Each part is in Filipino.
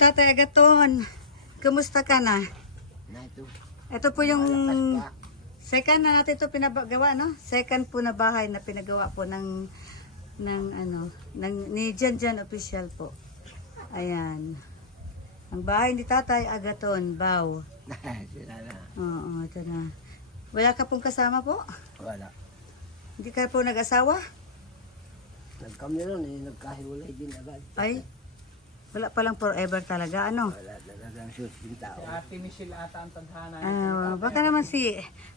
Tatay Agaton, kumusta ka na? Ito po yung second na natin ito pinagawa, no? Second po na bahay na pinagawa po ng ni Jan official po. Ayan. Ang bahay ni Tatay Agaton, Bao. Sila na. Oo, ito na. Wala ka pong kasama po? Wala. Hindi ka po nag-asawa? Nagkami ron, nagkahiwalay din agad. Ay, wala palang forever talaga, ano? Wala talagang shoot din tao. Ate Michelle ata ang tadhana. Baka naman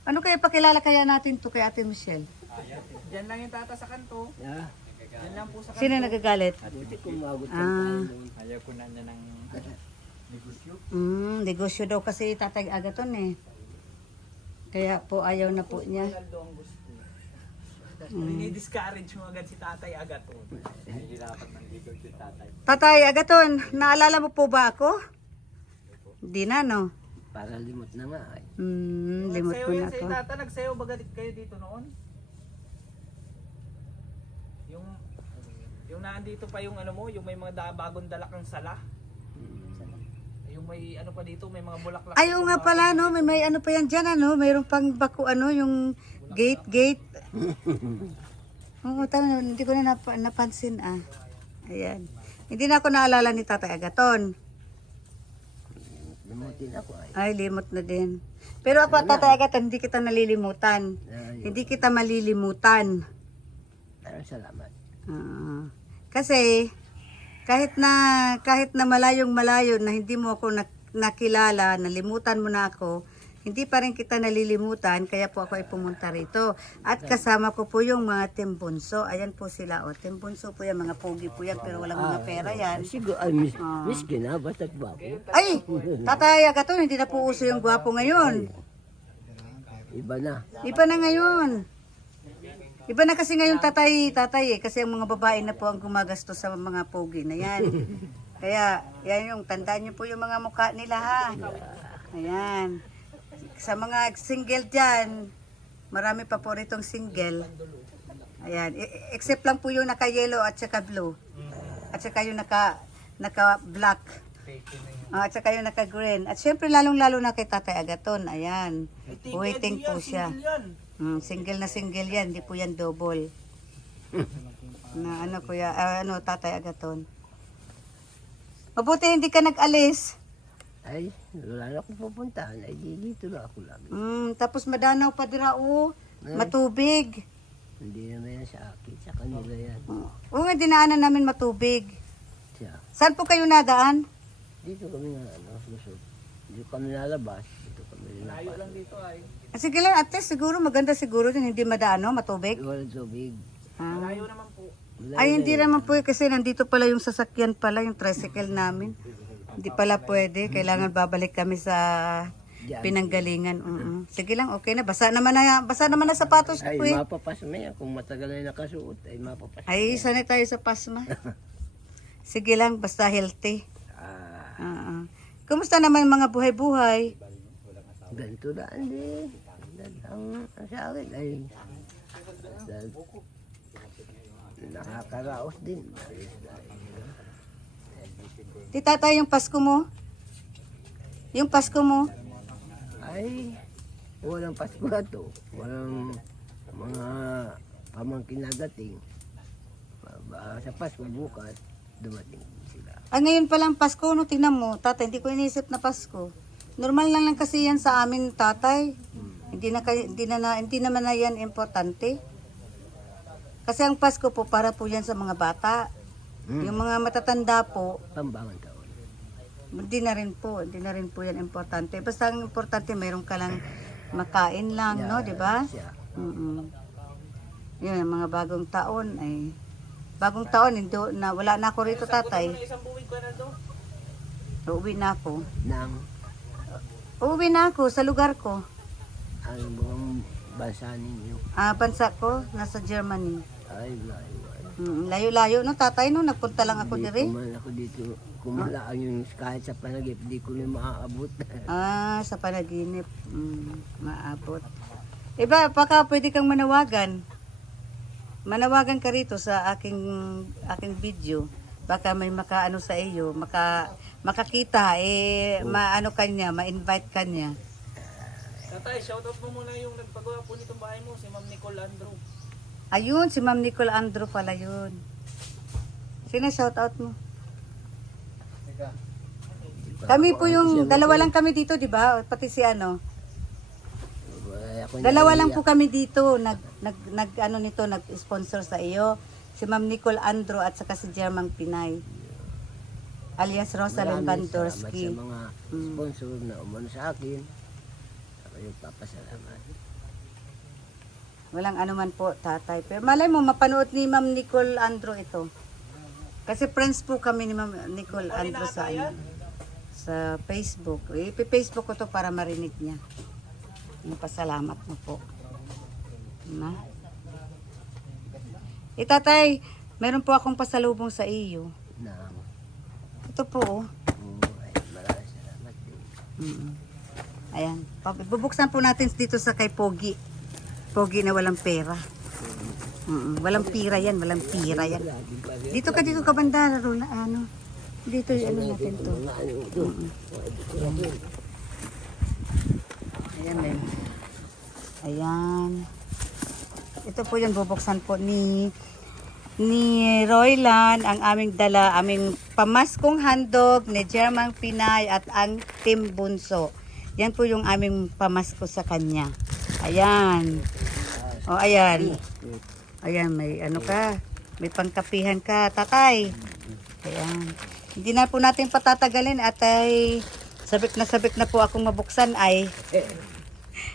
ano kaya pakilala kaya natin to kay Ate Michelle? Diyan lang yung tata sa kanto. Yeah. Diyan lang po sa kanto. Sino nagagalit? At hindi kumagot sa Ah. Ayaw ko na niya ng negosyo. Negosyo daw kasi Tatay Agaton eh. Kaya po ayaw na po niya. Ronaldo ang gusto. Dinidiscourage mo agad si Tatay Agaton. Nahihirapan ng dito si Tatay. Tatay Agaton, naalala mo po ba ako? Hindi na, no? Para limot na nga ay. Limot Nagsayaw ko na yan si to. Tata. Nagsayaw ba kayo dito noon? Yung nandito pa yung ano mo, yung may mga bagong dala kang sala. Yung may ano pa dito, may mga bulaklak. Ayaw nga pala, no? May ano pa yan dyan, ano? Mayroon pang bako, ano? Yung gate. Oo, tama. Hindi ko na napansin, ah. Ayan. Hindi na ako naalala ni Tatay Agaton. Limutin ako ay. Ay, limot na din. Pero ako, Tatay Agaton, hindi kita nalilimutan. Hindi kita malilimutan. Maraming salamat. Kasi kahit na malayong malayo na hindi mo ako nakilala, nalimutan mo na ako, hindi pa rin kita nalilimutan, kaya po ako ay pumunta rito. At kasama ko po yung mga timbunso. Ayan po sila, timbunso po yan, mga pogi po yan, pero walang mga pera yan. Siguro ay miskin na, basta't bako. Ay, Tatay Agaton, hindi na po uso yung gwapo ngayon. Iba na. Iba na ngayon. Iba na kasi ngayon tatay eh. Kasi ang mga babae na po ang gumagastos sa mga pogi na yan. Kaya, yan yung, tandaan niyo po yung mga mukha nila ha. Ayan. Sa mga single dyan, marami pa po ritong single. Ayan. Except lang po yung naka-yellow at saka blue. At saka yung naka-black. At saka yung naka-green. At syempre lalong-lalo na kay Tatay Agaton. Ayan. Waiting po siya. Single na single yan, hindi po yan double. Na ano kuya, Tatay Agaton. Mabuti hindi ka nag-alis. Ay, wala na akong pupuntahan. Ay, dito na ako lagi. Tapos madanaw pa dira matubig. Hindi naman yan sa akin. Sa kanila yan. Oo nga, dinaanan namin matubig. Siya. Saan po kayo nadaan? Dito kami nga, lusog. Dito kami nalabas. Dito kami Layo nalabas. lang dito ay. Sige lang, at least siguro, maganda siguro din, hindi madaano, matubig. Walang tubig. Malayo naman po. Ay, hindi naman po kasi nandito pala yung sasakyan pala, yung tricycle namin. Hindi pala pwede, kailangan babalik kami sa pinanggalingan. Sige lang, okay na. Basa naman na sapatos ko Ay, po eh. mapapasma yan. Kung matagal na nakasuot, ay mapapasma. Ay, sanay tayo sa pasma. Sige lang, basta healthy. Kumusta naman mga buhay-buhay? Ganito daan din. Ang sa akin ay nakakaraos din. Di tatay yung Pasko mo? Yung Pasko mo? Ay, walang Pasko na to. Walang mga pamangkin na dating. Sa Pasko bukas, dumating sila. Ngayon palang Pasko, no? Tingnan mo, tatay, hindi ko inisip na Pasko. Normal lang kasi yan sa amin, tatay. Hindi naman na yan importante. Kasi ang Pasko po, para po yan sa mga bata. Yung mga matatanda po, Pambangan taon. hindi na rin po yan importante. Basta ang importante, mayroon ka lang makain lang, no? Di ba? Siya. Yun, ang mga bagong taon ay... Bagong taon, wala na ako rito, tatay. Isang buwig ko na do. Uuwi na ako. Nang Uuwi na ako sa lugar ko. ano bang bansa ninyo? Bansa ko, nasa Germany. Ay, layo. Layo-layo, no, tatay, no? Nagpunta lang ako dire. Kumain ako dito. Kumalaan yung kahit sa panagip, di ko na maaabot. Sa panaginip. Maabot. Iba, baka pwede kang manawagan. Manawagan ka rito sa aking video. baka may makaano sa iyo, makakita, maano kanya, ma-invite kanya. Tatay, shoutout mo muna yung nagpagawa po nitong bahay mo, si Ma'am Nicole Andrew. Ayun, si Ma'am Nicole Andrew pala yun. Sino shoutout mo? Kami po yung, dalawa lang kami dito, di ba? Pati si ano. Dalawa lang po kami dito, nag-sponsor sa iyo. Si Ma'am Nicole Andrew at saka si Germang Pinay. Alias Rosalind Bandorski. Salamat sa mga sponsor na umano sa akin. Ako yung papasalamat. Walang anuman po, tatay. Pero malay mo, mapanood ni Ma'am Nicole Andrew ito. Kasi friends po kami ni Ma'am Nicole Andrew sa Facebook. I-Facebook ko to para marinig niya. Pasalamat mo po. Na? Tatay, meron po akong pasalubong sa iyo. Na, Ito po, oh. ay, maraming salamat din. Ayan. Bubuksan po natin dito sa kay Pogi. Pogi na walang pera. Walang pira yan, walang pira yan. Dito ka banda, Rola, ano. Dito yung ano natin to. Ayan, men. Ayan. Ito po yung bubuksan po ni Roylan, ang aming dala, aming pamaskong handog ni Germang Pinay at ang Team Bunso. Yan po yung aming pamasko sa kanya. Ayan. O, ayan. Ayan, may ano ka. May pangkapihan ka, tatay. Ayan. Hindi na po natin patatagalin at ay sabik na po akong mabuksan ay.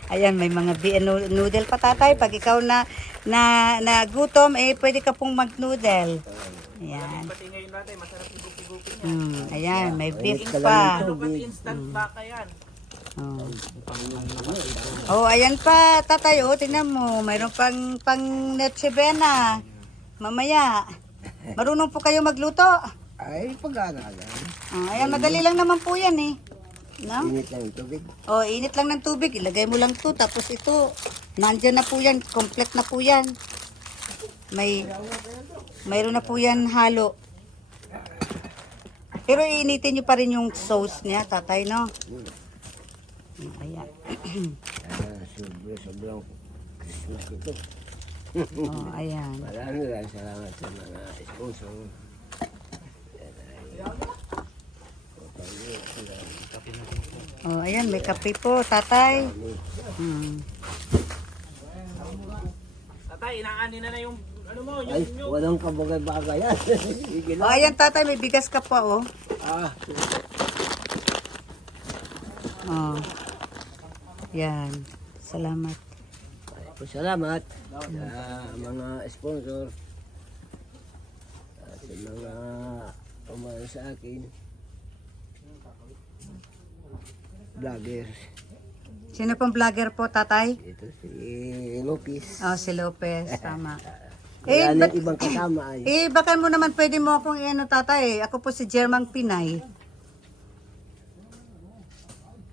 Ayan, may mga noodle pa, tatay. Pag ikaw na gutom, pwede ka pong mag-noodle. Ayan. Pati ngayon natin, masarap yung gupi-gupi niya. Ayan, may beef pa. Ano pati instant baka yan? Ayan pa, tatay. Tingnan mo. Mayroon pang Noche Buena. Mamaya. Marunong po kayo magluto. Ay, pag-aaralan. Ayan, madali lang naman po yan eh. No? Init lang yung tubig. Init lang ng tubig. Ilagay mo lang to. Tapos ito, nandyan na po yan. Complete na po yan. Mayroon na po yan halo. Pero iinitin nyo pa rin yung sauce niya, tatay, no? Ayan. Sobrang Christmas ito. Ayan. Maraming salamat sa mga sponsor. Ayan, may kape po, tatay. Tatay, inaani na yung ano mo, Ay, yung walang kabagay-bagay yan. Sige na. Ayan, tatay, may bigas ka pa, oh. Ah, Yan. Salamat. ay, salamat sa mga sponsor. At sa mga umano sa akin. Vloggers. Sino pong vlogger po, tatay? Ito si Lopez. Si Lopez, tama. Wala na Ba't- ibang kasama ay. baka mo naman pwede mo akong tatay. Ako po si Germang Pinay.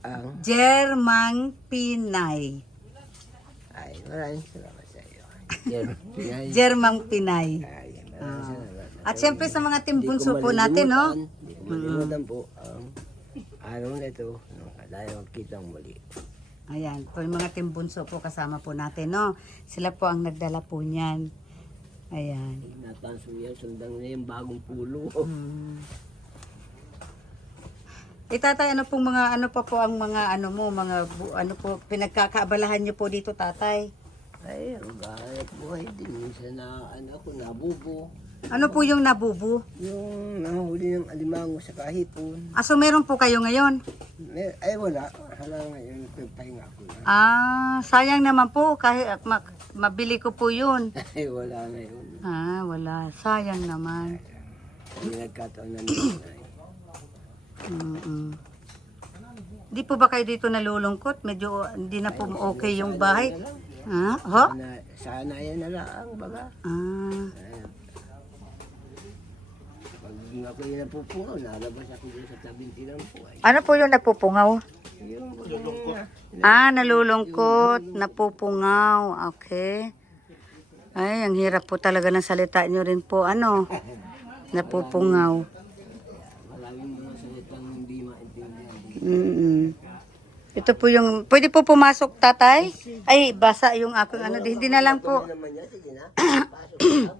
Ang Germang Pinay. ay, maraming salamat sa iyo. Yan. Germang Pinay. Ay, maraming salamat. At syempre sa mga timbunso po natin, no? Hindi ko malimutan po ang araw na ito nung kadayo kitang muli. Ayan, po yung mga timbunso po kasama po natin, no? Sila po ang nagdala po niyan. Ayan. Natanso yan, sundan na yung bagong pulo. Tatay, ano pong mga, ano pa po ang mga, ano mo, mga, ano po, pinagkakaabalahan niyo po dito, tatay? Ay, ang gayat buhay din. Minsan na anak ko, nabubo. Ano po yung nabubu? Yung nahuli ng alimango sa kahipon. So meron po kayo ngayon? Ay, wala. Hala ngayon, nagpahinga ko na. Sayang naman po, kahit mabili ko po yun. Ay, wala ngayon. Wala. Sayang naman. Hindi nagkataon na naman ay. Di po ba kayo dito nalulungkot? Medyo hindi na po okay yung bahay. Ho? Sana yan na lang, baga. Pag ako yung napupungaw, nalabas ako dun sa tabing tinampo. Ay, Ano po yung napupungaw? yung Nalulungkot, napupungaw. Okay. Ay, ang hirap po talaga ng salita nyo rin po. Ano? Napupungaw. Maraming mga salitang hindi maintindihan. Ito po yung, pwede po pumasok tatay? Ay, basa yung aking ano, hindi na lang po. Naman niya, sige na. Pasok na.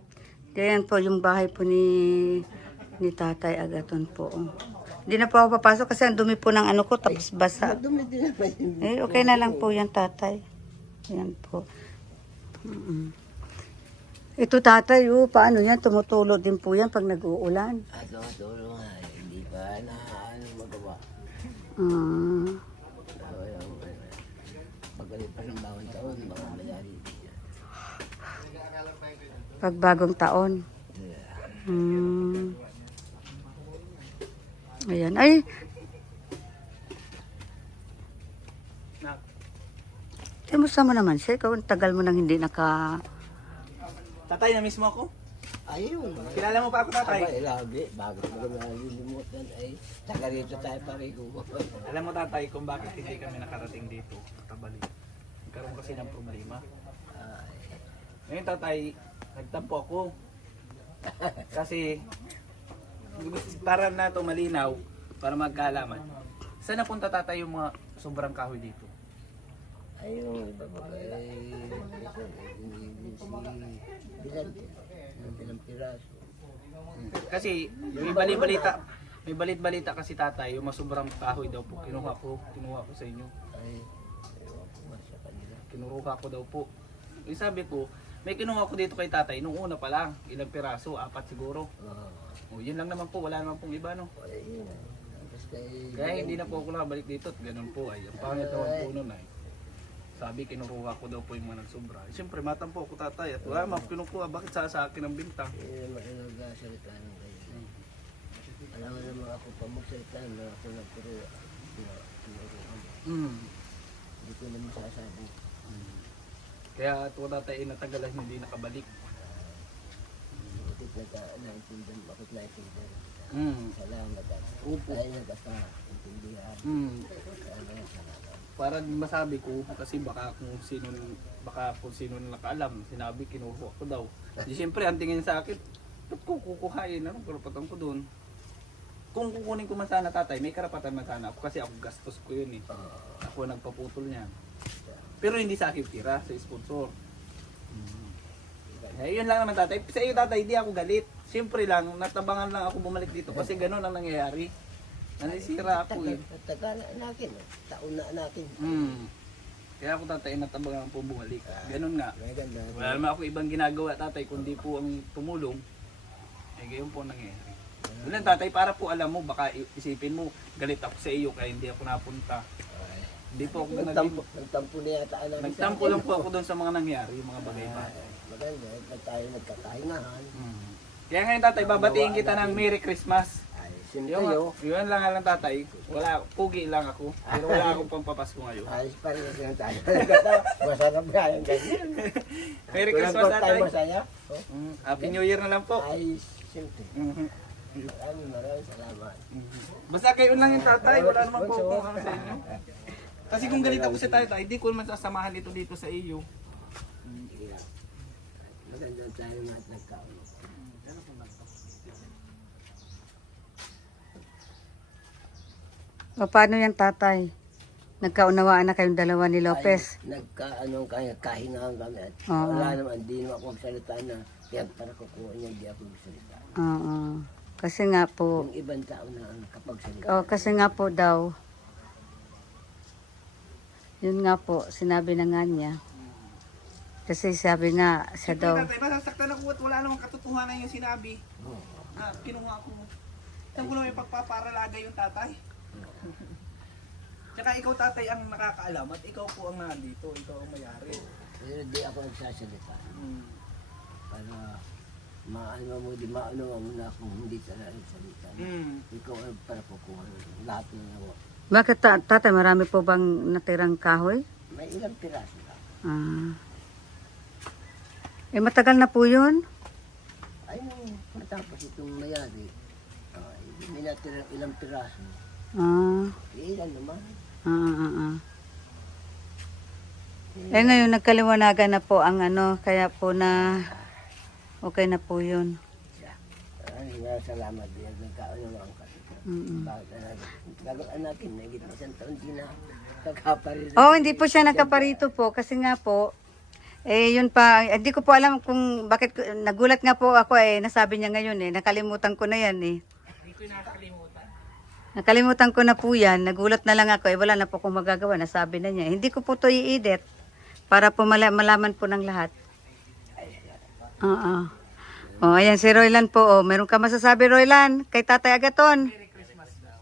Ganyan po yung bahay po ni Tatay Agaton po. Hindi na po ako papasok kasi ang dumi po ng ano ko, tapos basa. Dumi din naman yun. Eh, okay na lang po yan, tatay. Yan po. Ito, tatay, paano yan? Tumutulo din po yan pag nag-uulan. Tulong nga, hindi pa na ano magawa. Ah, Pagalit pa ng bawang taon, baka mayari. pag bagong taon. Ayan. Ay, Na, kamusta mo naman siya? Ikaw, ang tagal mo nang hindi naka... tatay, na mismo ako? Ayun. Kilala mo pa ako, tatay? Aba, lagi. Bago ko na nalilimutan ay taga rito tayo pareho. Alam mo, tatay, kung bakit hindi kami nakarating dito, kabalik. Nagkaroon kasi ng problema. Ngayon, tatay, nagtampo ako. Kasi, para na ito malinaw, para magkaalaman. Saan napunta, tatay, yung mga sobrang kahoy dito? Ayun, babagay. Bilang piraso. Kasi may balit-balita kasi tatay, yung mga sobrang kahoy daw po, kinuha ko sa inyo. Ay, sa kanila. Kinuha ko daw po. Yung sabi ko, may kinuha ko dito kay tatay, nung una pa lang, ilang piraso, 4 siguro. O, yun lang naman po, wala naman pong iba, no? Wala yun. Tapos Kaya hindi na po ako nakabalik dito at ganun po ay ang pangit naman po nun ay. Sabi kinukuha ko daw po yung mga nagsobra. Siyempre matampo ako tatay at wala mga kinukuha, bakit sa akin ang bintang? nagsalita ng kayo. Alam mo naman ako pa magsalita na ako nagturuan. Hindi ko naman sasabi. Kaya ito tatay natagalan hindi nakabalik. Bakit naintindihan? Bakit naintindihan? Salamat ako. Opo. Tayo nagkaka-intindihan. Salamat. Para masabi ko kasi baka kung sino na nakaalam, sinabi kinuha ko daw. Di siyempre ang tingin sa akin, ba't ko kukuhain? Anong karapatan ko doon? Kung kukunin ko man sana tatay, may karapatan man sana ako kasi ako gastos ko yun eh. Ako nagpaputol niyan. Pero hindi sa akin tira, sa sponsor. Yun lang naman tatay. Sa iyo tatay, hindi ako galit. Siyempre lang, natabangan lang ako bumalik dito kasi ganun ang nangyayari. Nanisira ako eh. Tagal natin. Taon na natin. Kaya ako tatay, natabangan po bumalik. Ganun nga. May ganda. Wala naman ako ibang ginagawa tatay, kundi po ang tumulong. Eh gayon po ang nangyayari. Yun lang tatay, para po alam mo, baka isipin mo, galit ako sa iyo kaya hindi ako napunta. Hindi po ako Nagtampo na yata alam. Nagtampo lang po ako doon sa mga nangyari, yung mga bagay-bagay. Maganda. Pag tayo nagkakahingahan. Kaya ngayon tatay, babatiin kita ng Merry Christmas. Ay, siyempre Yun lang lang tatay, wala, pugi lang ako. Pero wala akong pampapasko ngayon. ayos pa rin kasi tayo. Masarap nga yung ganyan. Merry Christmas tatay. Masaya. Happy New Year na lang po. Ay, siyempre. Maraming salamat. Basta kayo lang yung tatay, wala naman po ako sa inyo. Kasi kung galit ako sa tatay, hindi ko naman sasamahan dito sa iyo. Maganda tayo lahat nagkaon. O, paano yan, tatay? Nagkaunawaan na kayong dalawa ni Lopez. Nagkaanong kaya kahingahan kami at Oo. wala naman, di naman ako magsalita na kaya para kukuha niya, di ako magsalita. Oo. Kasi nga po, Yung ibang tao na nakapagsalita. kasi nga po daw, yun nga po, sinabi na nga niya. Kasi sabi nga, siya daw, Tatay, masasaktan ako at wala namang katotohanan yung sinabi. Na kinuha ko. Saan ko naman ipagpaparalaga yung tatay? Tsaka ikaw tatay ang nakakaalam at ikaw po ang nandito, ikaw ang mayari. Pero di ako nagsasalita. Para maano mo, di maano mo na kung hindi ka na nagsalita. Ikaw ang para kukuha ng lahat ng nawa. bakit tatay, marami po bang natirang kahoy? May ilang piraso lang. Matagal na po yun? Ay, nung matapos itong mayari, may natirang ilang piraso. Ilan naman. Ngayon nagkaliwanagan na po ang ano, kaya po na okay na po yun. Maraming salamat din. Nagkaunawang ka. Bakit gagawin natin? Nagit na isang taon din na kakaparin. Oh, hindi po siya nakaparito po kasi nga po yun pa, hindi ko po alam kung bakit, nagulat nga po ako nasabi niya ngayon nakalimutan ko na yan Nakalimutan ko na po yan, nagulat na lang ako wala na po akong magagawa, nasabi na niya. Hindi ko po to i-edit para po malaman po ng lahat. Oo. Oh, ayan si Roylan po. Oh, meron ka masasabi Roylan kay Tatay Agaton? Merry Christmas daw.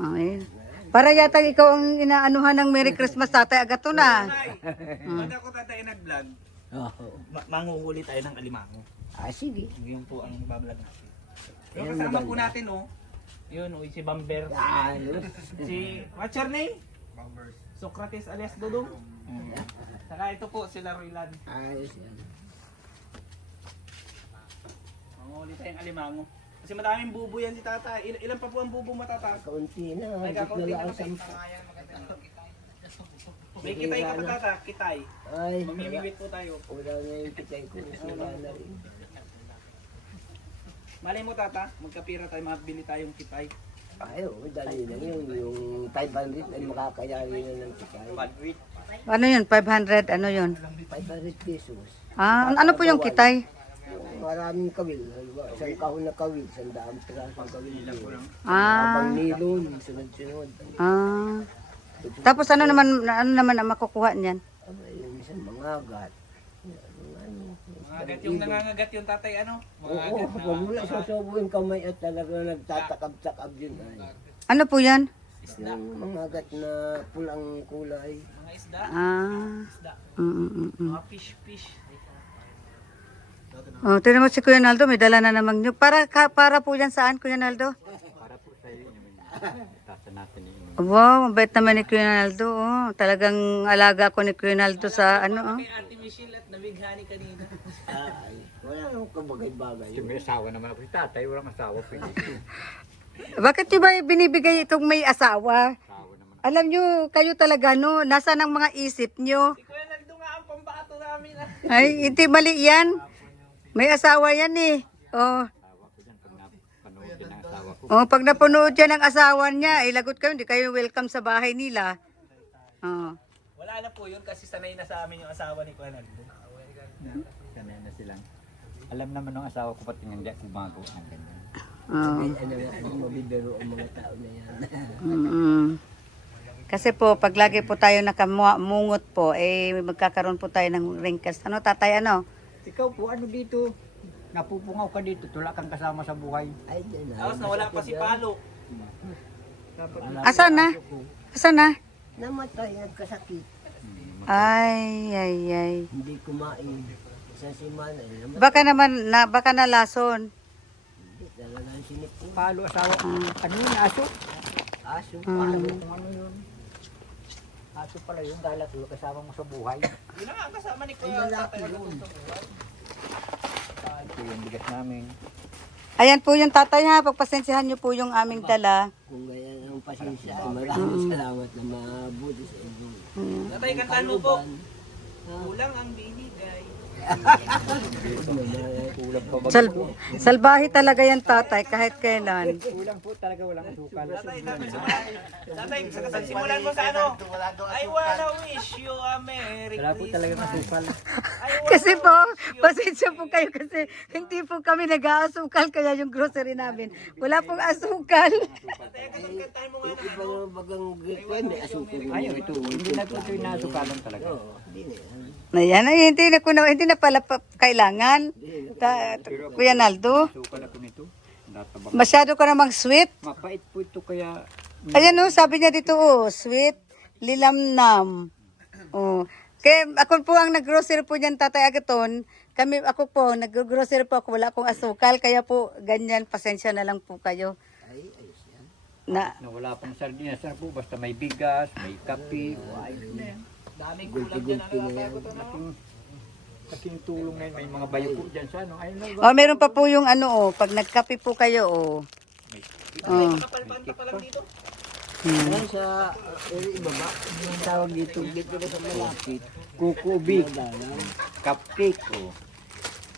Oh, ayan. Para yata ikaw ang inaanuhan ng Merry Christmas Tatay Agaton na. Pag ako tatay nag-vlog, manguhuli tayo ng alimango. Sige. Yun po ang bablog natin. Yung kasama po natin yun si Bamber. Si, what's your name? Bamber. Socrates alias Dudong. Saka ito po sila Roylan. Ayos yan. Manguhuli tayong alimango. Kasi madaming bubo yan si tata. Ilan pa po ang bubo mo tata? Kaunti na. Ay, kakaunti na kasi. May kitay ka pa tata, kitay. Ay, Mamimigit po tayo. wala na yung kitay ko. Wala na rin. Malay mo tata, magkapira tayo, mabili tayong kitay. Ay, dali lang yun. Yung 500 ay makakayari na ng kitay. Ano yun? 500? Ano yun? 500 pesos. Ano po yung kitay? Maraming kawil. Isang kahon na kawil. 100 pirasong kawil. Ah. Abang nilon. Sunod-sunod. Ah. Tapos ano naman ang makukuha niyan? Yung isang mangagat. Mangagat yung nangangagat yung tatay Oo, pag mula sa sobo yung kamay at talaga nagtatakab-takab yun. Ano po yan? Yung mangagat na pulang kulay. Mga isda, Ah. mga fish. Oh, tingnan mo si Kuya Naldo, may dala na namang nyug. Para po yan saan, Kuya Naldo? Para po sa iyo naman. Tasa natin yung Wow, mabait naman ni Kuya Naldo. Oh. Talagang alaga ko ni Kuya Naldo sa ano. Oh. Kay Ate Michelle at nabighani kanina. Ay, wala nang kabagay-bagay. may asawa naman ako. Si tatay, walang asawa. Pwede. Bakit di ba binibigay itong may asawa? Asawa naman. Alam nyo, kayo talaga no, nasa ng mga isip nyo. Si Kuya Naldo nga ang pambato namin. Ay, hindi mali yan. May asawa yan Oh. Asawa ko dyan. Pag napanood din ang asawa ko. Oh, pag napanood yan ng asawa niya, lagot kayo, hindi kayo welcome sa bahay nila. Oh. Wala na po yun kasi sanay na sa amin yung asawa ni Kuya Naldo. Sanay na silang. Alam naman ng asawa ko pati hindi ako gumagawa ng ganyan. Oh. Ano mabibiro ang mga tao na yan. Kasi po, pag lagi po tayo nakamungot po, magkakaroon po tayo ng ringkas. Ano, tatay, ano? Ikaw po, ano dito? Napupungaw ka dito. Tula kang kasama sa buhay. Ay, dyan na. Tapos nawala pa si Palo. Asan na? Asan na? Namatay, nagkasakit. Ay. Hindi kumain. Isang semana. Baka nalason. Hindi talaga ang sinip ko. Palo asawa. Ano yun? Aso? Aso, Palo. Kung ano yun? Aso pala yun. Dahil at kasama mo sa buhay. Yun na nga ang kasama ni Ay, Kuya lalaki Tatay Naldo yun. sa buhay. Ito yung bigas namin. Ayan po yung tatay ha, pagpasensyahan niyo po yung aming dala. Kung ganyan ang pasensya, maraming salamat na mabuti sa inyo. Tatay, kantaan mo po. Kulang ang binigay. Kulang pa ba? Salbahe talaga yan tatay, kahit kailan. Kulang po talaga. Walang asukal. Tatay, sa simulan mo sa ano? I wanna wish you a Merry Wala po talaga Christmas. asukal. Kasi po, pasensya po kayo kasi hindi po kami nag-aasukal kaya yung grocery namin. Wala pong asukal. Tatay, kantaan mo nga na. Iba na bagang great friend, may asukal. Ayaw, ito. Hindi na po ito yung nasukalan talaga. Hindi na yan. Ayan, hindi na pala kailangan. Kuya Naldo, Asukal ako nito. Natabang. masyado ka namang sweet. Mapait po ito kaya Ayan sabi niya dito sweet, lilamnam. Kaya ako po ang nag-grocery po niyan, Tatay Agaton. Ako po, nag-grocery po ako, wala akong asukal, kaya po ganyan, pasensya na lang po kayo. Ay, ayos yan. Na, wala pang sardinas na po. Basta may bigas, may kape. Ayos na yan. Daming kulang dyan. Ano tatay ko to na? Kasing tulong na yun. May mga bayo po dyan sa ano. Ayun na. meron pa po yung pag nagkape po kayo, Kapalpanta pa lang dito. Ayan sa ibaba, yung tawag dito na sa malapit, kukubi. Cupcake. Oh.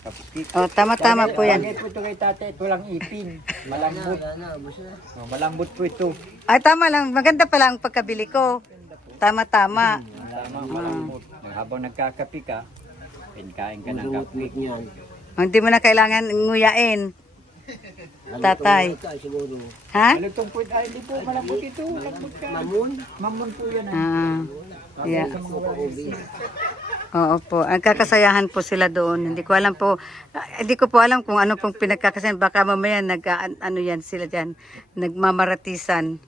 kapukit. Oh, tama-tama po yan. Bagay po ito kay tatay, ito lang ipin. Malambot. Ubus na. Oh, malambot po ito. Ay, tama lang. Maganda pala ang pagkabili ko. Tama-tama. Tama, malambot. Habang nagkakapi ka, kain ka ng kape. Niyan. Hindi mo na kailangan nguyain. Tatay. Ito, siguro. Ha? Malutong po, ay hindi po, malambot ito. Malambot ka. Mamun. Mamon po yan. Yeah. Sa mga ubi. Oo po. Ang kakasayahan po sila doon. Hindi ko alam po. Hindi ko po alam kung ano pong pinagkakasayahan. Baka mamaya ano yan sila diyan. Nagmamaratisan.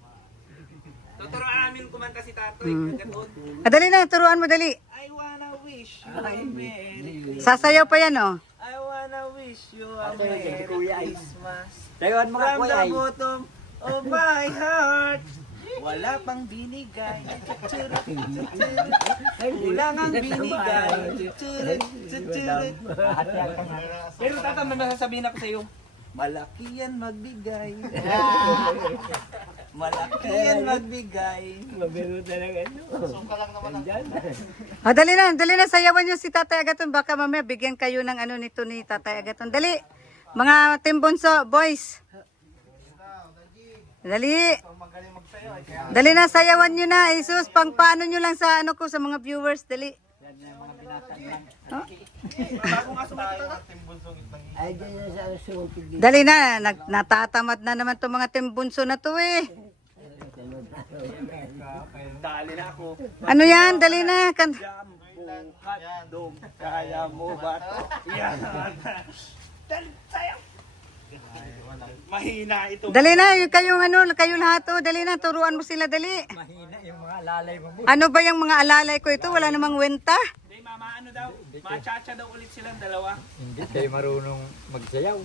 Tuturuan namin kumanta si Tatoy. Ganoon. Dali na, turuan mo dali. I wanna wish you a Merry Sasayaw pa yan oh. I wanna wish you a Merry Christmas. Tayon mga From kuya the ay. bottom of my heart. Wala pang binigay. Kulang ang binigay. Pero tata, may masasabihin ako sa iyo. Malaki yan magbigay. Malaki yan magbigay. Mabiro talaga ano. Dali na, sayawan niyo si Tatay Agaton. Baka mamaya bigyan kayo ng ano nito ni Tatay Agaton. Dali, mga timbonso, boys. Dali. Dali na, sayawan niyo na. Jesus, pang paano niyo lang sa ano ko, sa mga viewers. Dali. Oh. Ay, dyan na sa sumuntig dito. Dali na, natatamad na naman itong mga timbonso na to eh. Dali na ako. Ano yan? Dali na. Jumbo, hotdog, kaya mo ba to? Yan. Dali, sayaw. Mahina ito. Dali na, yung kayong ano, kayo lahat oh. Dali na, turuan mo sila, dali. Mahina yung mga alalay mo. Ano ba yung mga alalay ko ito? Wala namang wenta. Hindi, mama, ano daw? Machacha daw ulit silang dalawa. Hindi kayo marunong magsayaw.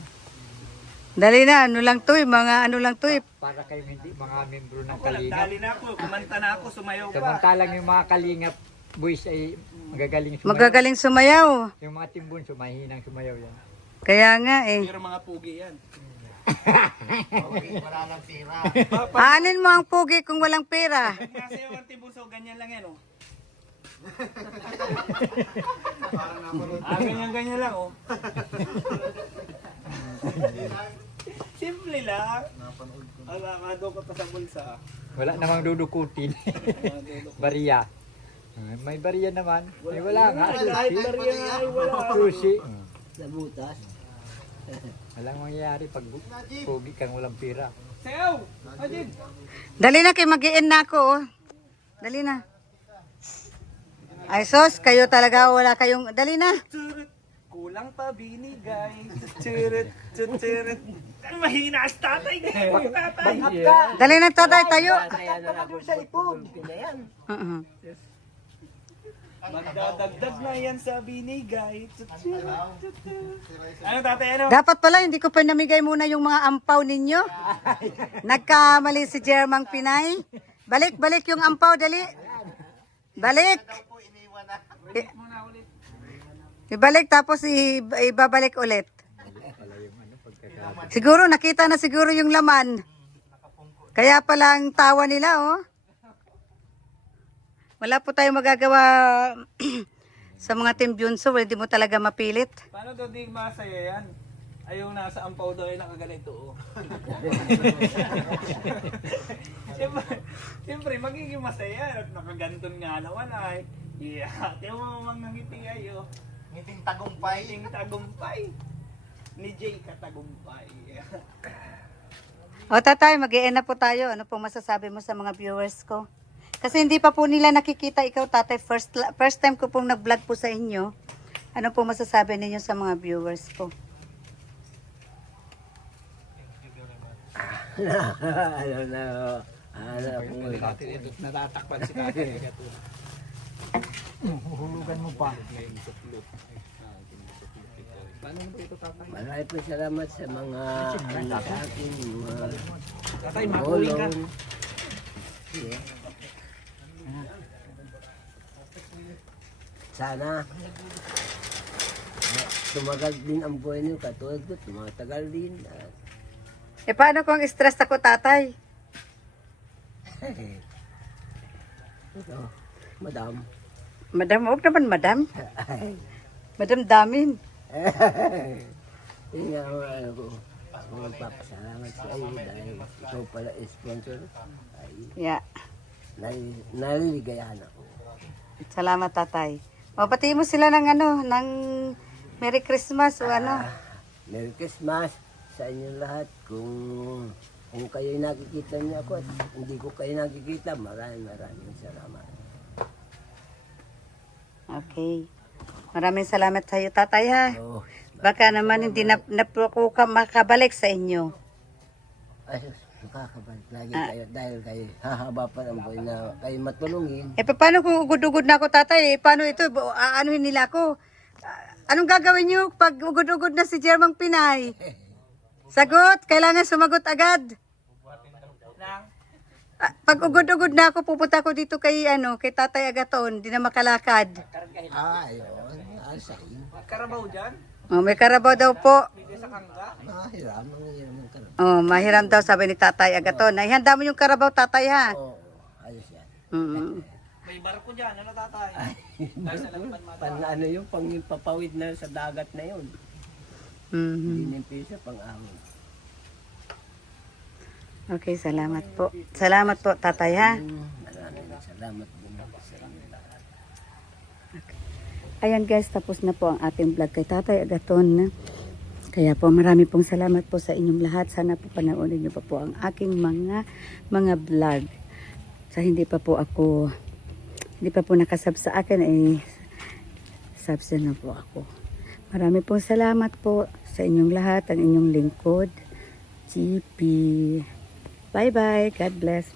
Dali na, ano lang to eh, mga ano lang to eh. Para kayo hindi mga membro ng Ako, kalingap. nagdali na ako. Kumanta na ako, sumayaw pa. Samantalang yung mga kalingap boys ay magagaling sumayaw. Magagaling sumayaw. Yung mga timbun, mahinang sumayaw yan. Kaya nga eh. Pero mga pugi yan. Aanin mo ang pugi kung walang pera. Nga sa'yo ang tibuso, ganyan lang yan, oh. Ganyan lang, oh. Simple lang. Alakado ko pa sa bulsa. Wala namang dudukutin. Bariya. May bariya naman. May wala nga. Kahit bariya nga ay wala. Susi. Sa butas. Walang mangyayari pag pogi kang walang pira. Sayaw! Ajin! Dali na kay mag-i-end na ako oh. Dali na. Ay sos, kayo talaga wala kayong... Dali na. Turut! Kulang pa binigay. Turut! Turut! Ang mahina as tatay! Tatay! Dali na tatay tayo. Kaya na ako sa ipog. Pinayan. Uh-uh. Magdadagdag na yan sa binigay. Ano tatay, ano? Dapat pala hindi ko pa namigay muna yung mga ampaw ninyo. Nagkamali si Jermang Pinay. Balik yung ampaw, dali. Balik. Ibalik tapos ibabalik ulit. Siguro nakita na siguro yung laman. Kaya pala ang tawa nila, oh. Wala po tayong magagawa sa mga Team Bunso, hindi mo talaga mapilit. Paano daw di masaya yan? Ayaw nasa ampaw daw ay nakaganito, oh. Siyempre, magiging masaya. Nakaganton nga naman ay. Yeah, tiyo mo mga ngiti ay, oh. Ngiting tagumpay. Ngiting tagumpay. Ni Jay Katagumpay. O tatay, mag-i-end na po tayo. Ano pong masasabi mo sa mga viewers ko? Kasi hindi pa po nila nakikita ikaw tatay. First time ko pong nag-vlog po sa inyo. Ano pong masasabi ninyo sa mga viewers ko? Natatakpan si tatay. Hulugan mo pa. Maraming po salamat sa mga ano sa akin, mga Tatay, makuling ka. tulong. Yeah. Sana tumagal din ang buhay niyo katulad ko, tumatagal din. Eh paano kung stress ako tatay? Ito, madam. Madam, huwag naman madam. Madam Damin. Yun nga ang ano ko. Magpapasalamat sa iyo dahil ikaw pala sponsor. Ay, Yeah. naliligayahan ako. Salamat, tatay. Mapati mo sila ng ng Merry Christmas o ano. Merry Christmas sa inyong lahat. Kung kayo'y nakikita niyo ako at hindi ko kayo nakikita, maraming salamat. Okay. Maraming salamat sa iyo, tatay, ha. Oh, Baka naman hindi na po ka makabalik sa inyo. ay, nakakabalik lagi kayo dahil kayo hahaba pa ng buhay na kayo matulungin. Eh, paano kung ugod-ugod na ako, tatay? Paano ito? Aanuhin nila ako? Anong gagawin niyo pag ugod-ugod na si Jermang Pinay? Sagot? Kailangan sumagot agad. Pag ugod-ugod na ako, pupunta ko dito kay Tatay Agaton, di na makalakad. Ayun, asahin. Karabaw dyan? Oh, may karabaw daw po. Mahiram ang karoon. Oh, mahiram daw, sabi ni Tatay Agaton. Ay, handa mo yung karabaw, tatay, ha? Oo, ayos yan. May barko dyan, ano tatay? Dahil sa lagpan Ano yung papawid na sa dagat na yun. Mhm. Dinimpisa pang ahon. Okay, salamat po. Salamat po, tatay, ha? Maraming salamat din sa inyo lahat. Ayan guys, tapos na po ang ating vlog kay Tatay Agaton. Kaya po marami pong salamat po sa inyong lahat. Sana po panoorin niyo pa po ang aking mga vlog. Sa hindi pa po nakasub sa akin ay subscribe na po ako. Marami pong salamat po sa inyong lahat, ang inyong lingkod, GP. Bye bye. God bless.